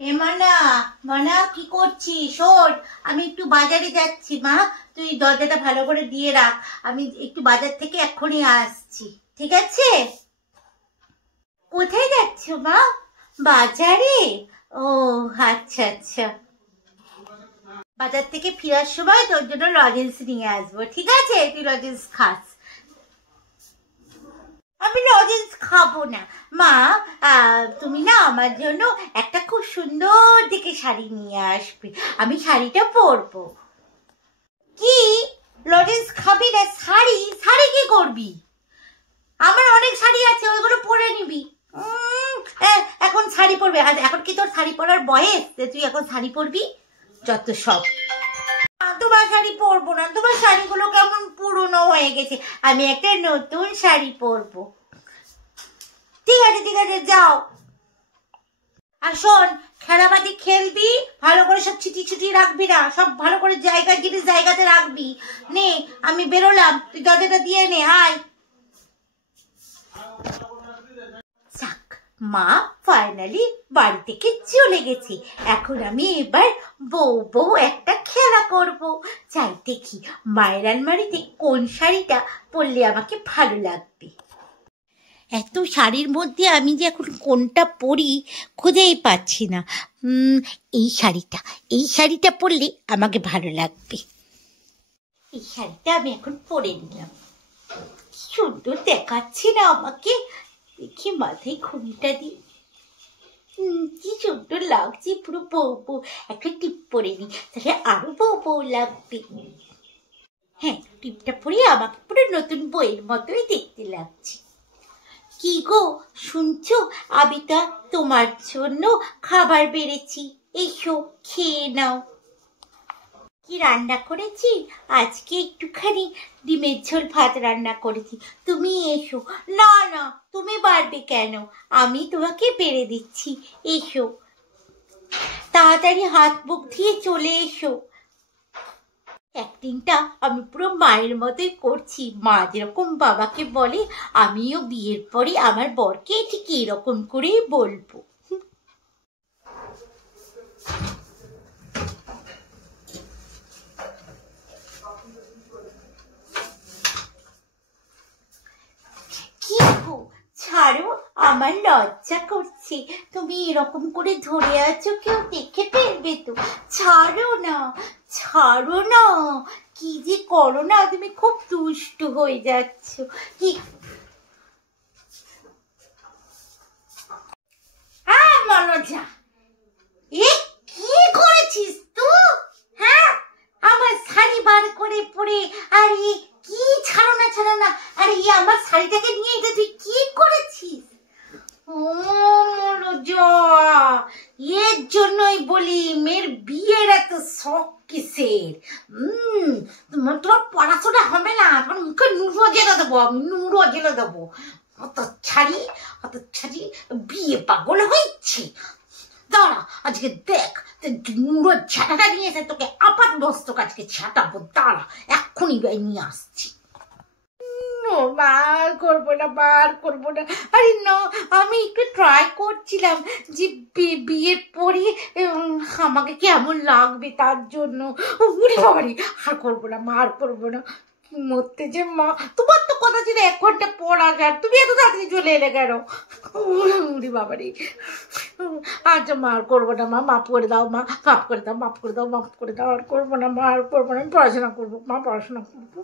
এ মানা, মানা কি করছিস? শোন, আমি একটু বাজারে যাচ্ছি মা, তুই দরজাটা ভালো করে দিয়ে রাখ। আমি একটু বাজার থেকে এক্ষুনি আসছি, ঠিক আছে? কোথায় যাচ্ছ মা? বাজারে? ও আচ্ছা আচ্ছা। বাজার থেকে ফেরার সময় তোর জন্য লজেন্স নিয়ে আসবো, ঠিক আছে? তুই লজেন্স খাস। আমি লজেন্স খাবো না মা। তুমি না আমার জন্য একটা খুব সুন্দর দেখে শাড়ি নিয়ে আসবে, আমি শাড়িটা পরবো। কি? লজেন্স খাবি না? শাড়ি? শাড়ি কি করবি? আমার অনেক শাড়ি আছে, ওইগুলো পরে নিবি। এখন শাড়ি পরবে? এখন কি তোর শাড়ি পরার বয়স যে তুই এখন শাড়ি পরবি? যত সব। তোমার শাড়ি পরবো না, তোমার শাড়িগুলো কেমন পুরনো হয়ে গেছে, আমি একটা নতুন শাড়ি পরবো। ঠিক আছে ঠিক আছে, যাও। আর শোন, খেলাবাদি খেলবি ভালো করে, সব ছিটি ছিটি রাখবি না, সব ভালো করে জায়গা জিনিস জায়গাতে রাখবি। নে আমি বেরোলাম, তুই দরজাটা দিয়ে নে, আয়। যাক, মা ফাইনালি বাড়ি থেকে চলে গেছে। এখন আমি এবার বউ বউ একটা খেলা করব। চাই দেখি মায়ের আলমারিতে কোন শাড়িটা পরলে আমাকে ভালো লাগবে। এত শাড়ির মধ্যে আমি যে এখন কোনটা পরি খুঁজেই পাচ্ছি না। এই শাড়িটা পরলে আমাকে ভালো লাগবে। এই শাড়িটা আমি এখন পরে নিলাম, সুন্দর দেখাচ্ছে না আমাকে? দেখি মাথায় খুঁড়িটা দিই, কি সুন্দর লাগছে, পুরো বউ বউ। একটা টিপ পরে নি, তাহলে আরো বউ বউ লাগবে। হ্যাঁ, টিপটা পরে আমাকে পুরো নতুন বইয়ের মতোই দেখতে লাগছে। কি গো শুনছো? আবিতা, তোমার জন্য খাবার বেড়েছি, এসো খেয়ে নাও। কি রান্না করেছি? আজকে একটুখানি ডিমের ঝোল ভাত রান্না করেছি, তুমি এসো। না না, তুমি পারবে কেন, আমি তোমাকে বেড়ে দিচ্ছি, এসো। তাড়াতাড়ি হাত মুখ দিয়ে চলে এসো। অ্যাক্টিংটা আমি পুরো মায়ের মতোই করছি, মা যেরকম বাবাকে বলে আমিও বিয়ের পরে আমার বরকে ঠিক এরকম করেই বলবো। কি গো, ছাড়ো, আমার লজ্জা করছে, তুমি এরকম করে ধরে আছো, কেউ দেখে ফেলবে তো। ছাড়ো না, ছাড়ো না, কি যে করো না, তুমি খুব দুষ্টু হয়ে যাচ্ছ। কি মনোজা, এ কি করেছিস তুই? হ্যাঁ, আমার শাড়ি বার করে পরে, আর কি ছাড়ো না, আর আমার শাড়িটাকে নিয়ে এটা তুই কি করেছিস? ও মনোজা, এর জন্যই বলি মেয়ের বিয়ের এত শখ কিসের? তোমার পড়াশোনা হবে না, তোমার মুখে নুরো জেলে দেবো, আমি নুরো জেলে দেবো। অত ছাড়ি বিয়ে পাগল হয়েছে। দাঁড়া, আজকে দেখ নুরো ছাটাটা নিয়ে এসে তোকে আপাত মস্তক আজকে ছাটাবো, দাঁড়া এক্ষুনি নিয়ে আসছি। বার করবো না, আরে না, আমি একটু ট্রাই করছিলাম যে বিয়ের পরে আমাকে কেমন লাগবে, তার জন্য। উড়ে বাবারি, আর করবো না মা, আর করবো না। মরতে যে মা, তোমার তো কথা ছিল 1 ঘন্টা পর আসার, তুমি এত তাড়াতাড়ি চলে এলে কেন? উড়ি বাবারি, আচ্ছা মা, আর করবো না মা, মাফ করে দাও মা, মাফ করে দাও, আর করবো না মা, আর করবো না, আমি পড়াশোনা করবো মা, পড়াশোনা করবো।